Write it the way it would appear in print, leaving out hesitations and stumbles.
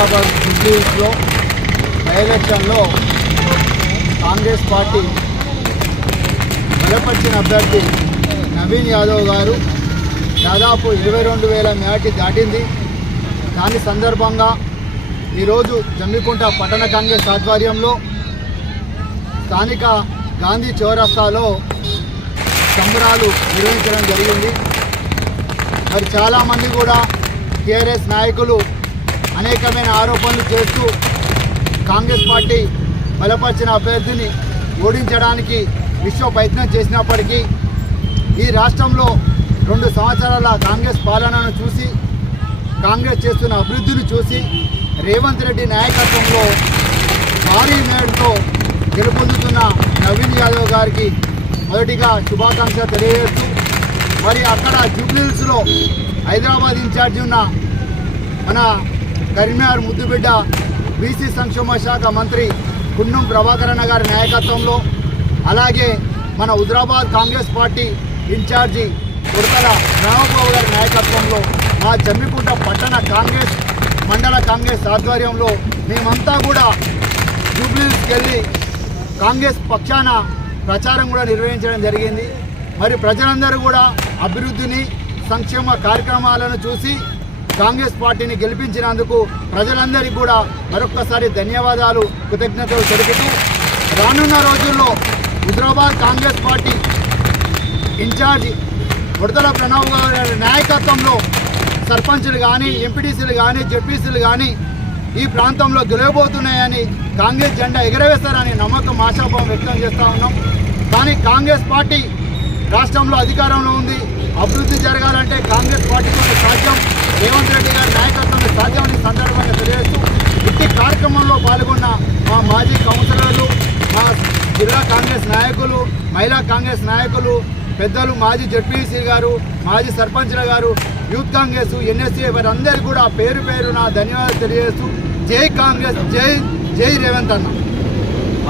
హైదరాబాద్ జూబ్లీహిల్స్లో ఎలక్షన్లో కాంగ్రెస్ పార్టీ బలపరిచిన అభ్యర్థి నవీన్ యాదవ్ గారు దాదాపు 22,000 మేటి దాటింది. దాని సందర్భంగా ఈరోజు జమ్మికుంట పట్టణ కాంగ్రెస్ ఆధ్వర్యంలో స్థానిక గాంధీ చౌరస్తాలో సంబరాలు నిర్వహించడం జరిగింది. మరి చాలామంది కూడా టీఆర్ఎస్ నాయకులు అనేకమైన ఆరోపణలు చేస్తూ కాంగ్రెస్ పార్టీ బలపరిచిన అభ్యర్థిని ఓడించడానికి విశ్వ ప్రయత్నం చేసినప్పటికీ ఈ రాష్ట్రంలో 2 సంవత్సరాల కాంగ్రెస్ పాలనను చూసి, కాంగ్రెస్ చేస్తున్న అభివృద్ధిని చూసి రేవంత్ రెడ్డి నాయకత్వంలో భారీ మేరతో గెలుపొందుతున్న నవీన్ యాదవ్ గారికి మొదటిగా శుభాకాంక్షలు తెలియజేస్తూ, మరి అక్కడ జూబ్లీహిల్స్లో హైదరాబాద్ ఇన్ఛార్జి ఉన్న మన కరీంనగర్ ముద్దుబిడ్డ బీసీ సంక్షేమ శాఖ మంత్రి కున్నం ప్రభాకరణ గారి నాయకత్వంలో, అలాగే మన హుజరాబాద్ కాంగ్రెస్ పార్టీ ఇన్ఛార్జి కొడతల రామబాబు గారి నాయకత్వంలో మా జమ్మికుంట పట్టణ కాంగ్రెస్ మండల కాంగ్రెస్ ఆధ్వర్యంలో మేమంతా కూడా జూబ్లీహిల్స్కి వెళ్ళి కాంగ్రెస్ పక్షాన ప్రచారం కూడా నిర్వహించడం జరిగింది. మరి ప్రజలందరూ కూడా అభివృద్ధిని, సంక్షేమ కార్యక్రమాలను చూసి కాంగ్రెస్ పార్టీని గెలిపించినందుకు ప్రజలందరికీ కూడా మరొక్కసారి ధన్యవాదాలు, కృతజ్ఞతలు తెలుపుతూ రానున్న రోజుల్లో హుజరాబాద్ కాంగ్రెస్ పార్టీ ఇన్ఛార్జి ఉడతల ప్రణవ్ గారి నాయకత్వంలో సర్పంచులు కానీ, ఎంపీటీసీలు కానీ, జెడ్పీసీలు కానీ ఈ ప్రాంతంలో గెలవబోతున్నాయని కాంగ్రెస్ జెండా ఎగరవేస్తారని నమ్మకం, ఆశాభావం వ్యక్తం చేస్తూ ఉన్నాం. కానీ కాంగ్రెస్ పార్టీ రాష్ట్రంలో అధికారంలో ఉంది. అభివృద్ధి జరగాలంటే కాంగ్రెస్ పార్టీతోనే సాధ్యం, రేవంత్ రెడ్డి గారి నాయకత్వంలో సాధ్యమని సందర్భంగా తెలియజేస్తూ ఇట్టి కార్యక్రమంలో పాల్గొన్న మా మాజీ కౌన్సిలర్లు, మా జిల్లా కాంగ్రెస్ నాయకులు, మహిళా కాంగ్రెస్ నాయకులు, పెద్దలు, మాజీ జెడ్పీసీ గారు, మాజీ సర్పంచ్ల గారు, యూత్ కాంగ్రెస్, ఎన్ఎస్సీ వారందరికీ కూడా పేరు పేరున ధన్యవాదాలు తెలియజేస్తూ జై కాంగ్రెస్, జై రేవంత్ అన్న.